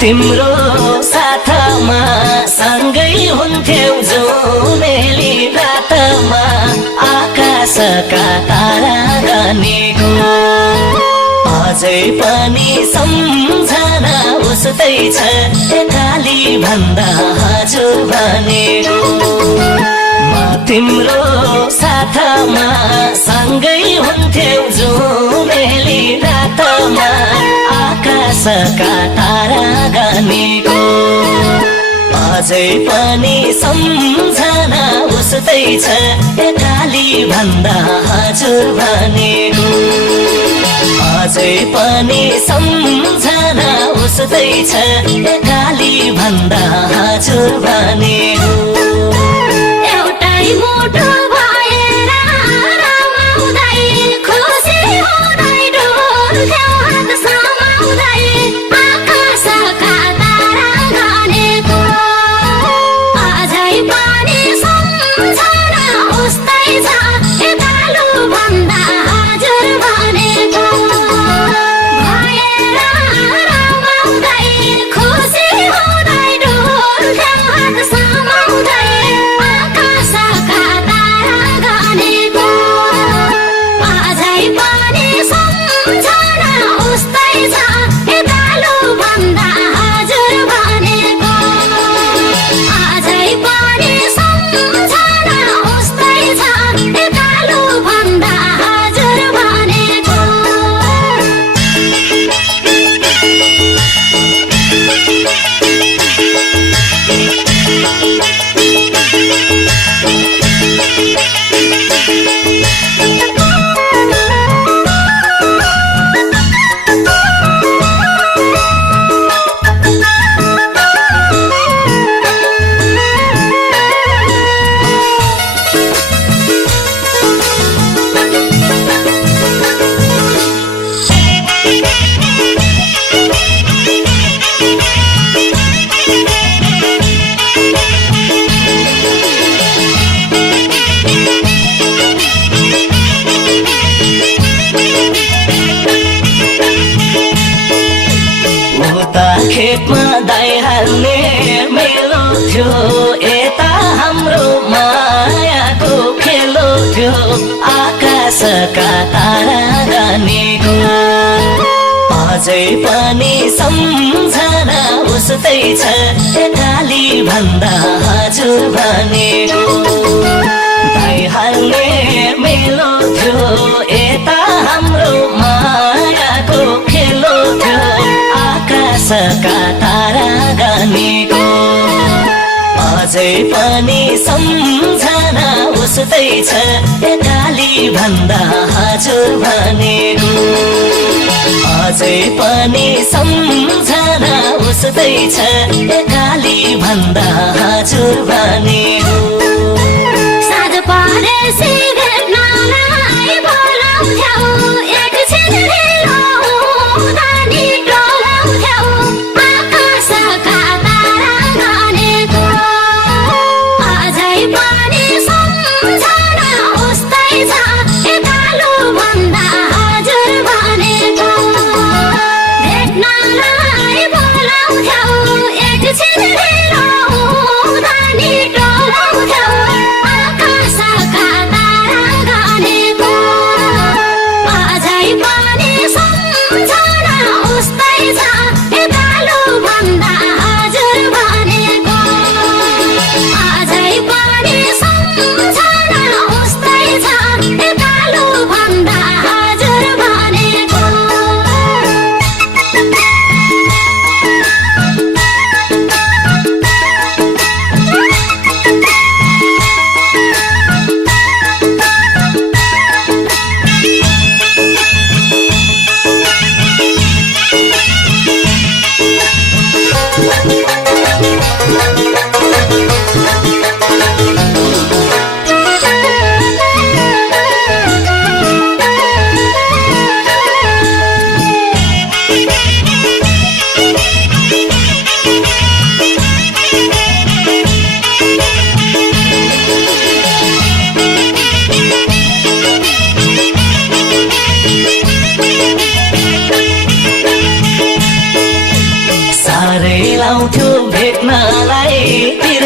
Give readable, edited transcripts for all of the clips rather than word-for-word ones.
तिम्रो साथमा सँगै हुन्थ्यौ जुनेली रातमा आकाशका तारा गनेको अझै पनि सम्झना उस्तै छ एकाली भन्दा हजुर भनेको म तिम्रो साथमा सँगै हुन्थ्यौ जुनेली रातमा आकाशका तारा गनेको अझै पनि सम्झना उस्तै छ एकाली भन्दा हजुर भनेको अझै पनि सम्झना उस्तै छ एकाली भन्दा हजुर भनेको एउटै मुटु भएर रमाउँदै खुसी हुँदै डुल्थ्यौ हात समाउँदै आकाशका तारा गनेको अझै पनि सम्झना उस्तै छ एकालु भन्दा हजुर भनेको भएर रमाउँदै खुसी हुँदै डुल्थ्यौ हात समाउँदै आकाशका तारा गनेको अझै पनि सम्झना उस्तै छ एकालु भन्दा हजुर भनेको अझै पनि सम्झना उस्तै छ एकालु भन्दा हजुर भनेको खेतमा दाइ हाल्ने मेलो थियो यता हाम्रो मायाको खेलो थियो आकाशका तारा गनेको अझै पनि सम्झना उस्तै छ एकाली भन्दा हजुर भनेको दाइ हाल्ने मेलो थियो यता हाम्रो मायाको खेलो थियो आकाशका तारा गनेको अझै पनि सम्झना उस्तै छ एकाली भन्दा हजुर भनेको अझै पनि सम्झना उस्तै छ एकाली भन्दा हजुर भनेको साँझ परेपछि भेट्नलाई बोलाउँथ्यौ एकछिन ढिलो हुँदा नि डोलाउँथ्यौ आकाशका तारा गनेको अझै पनि सम्झना उस्तै छ एकालु भन्दा हजुर भनेको भेट्नलाई बोलाउँथ्यौ एकछिन ढिलो हुँदा नि डोलाउँथ्यौ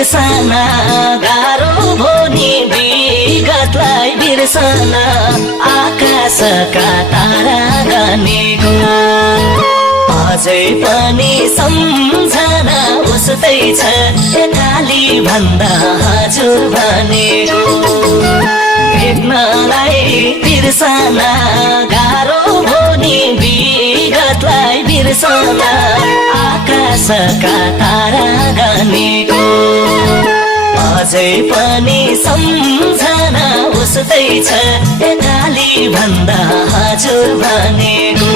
बिर्सन गाह्रो भो नि विगतलाई बिर्सन आकाशका तारा गनेको अझै पनि सम्झना उस्तै छ काली भन्दा हजुर भनेको भेट्नलाई बिर्सन गाह्रो भो नि विगतलाई बिर्सन आकाशका तारा गनेको अझै पनि सम्झना उस्तै छ काली भन्दा हजुर भनेको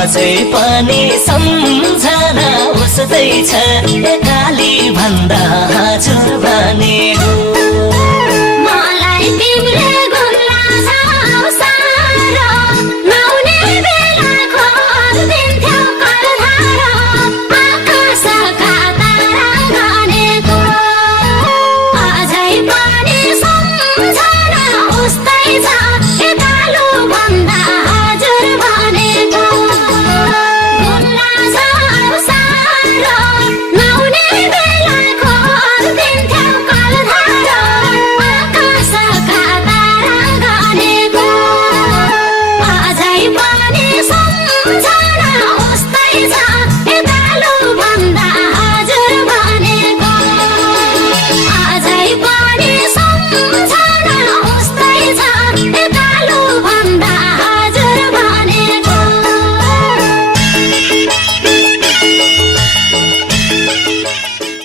अझै पनि सम्झना उस्तै छ काली भन्दा हजुर भनेको मलाई तिमीले गुल्लासा सारो नहुने बेला खोजिदिन्थ्यौ कलधारो आकाशका तारा गनेको अझै पनि सम्झना उस्तै छ कालो भन्दा हजुर भनेको गुल्लासा सारो नहुने बेला खोजिदिन्थ्यौ कलधारो आकाशका तारा गनेको अझै पनि सम्झना उस्तै छ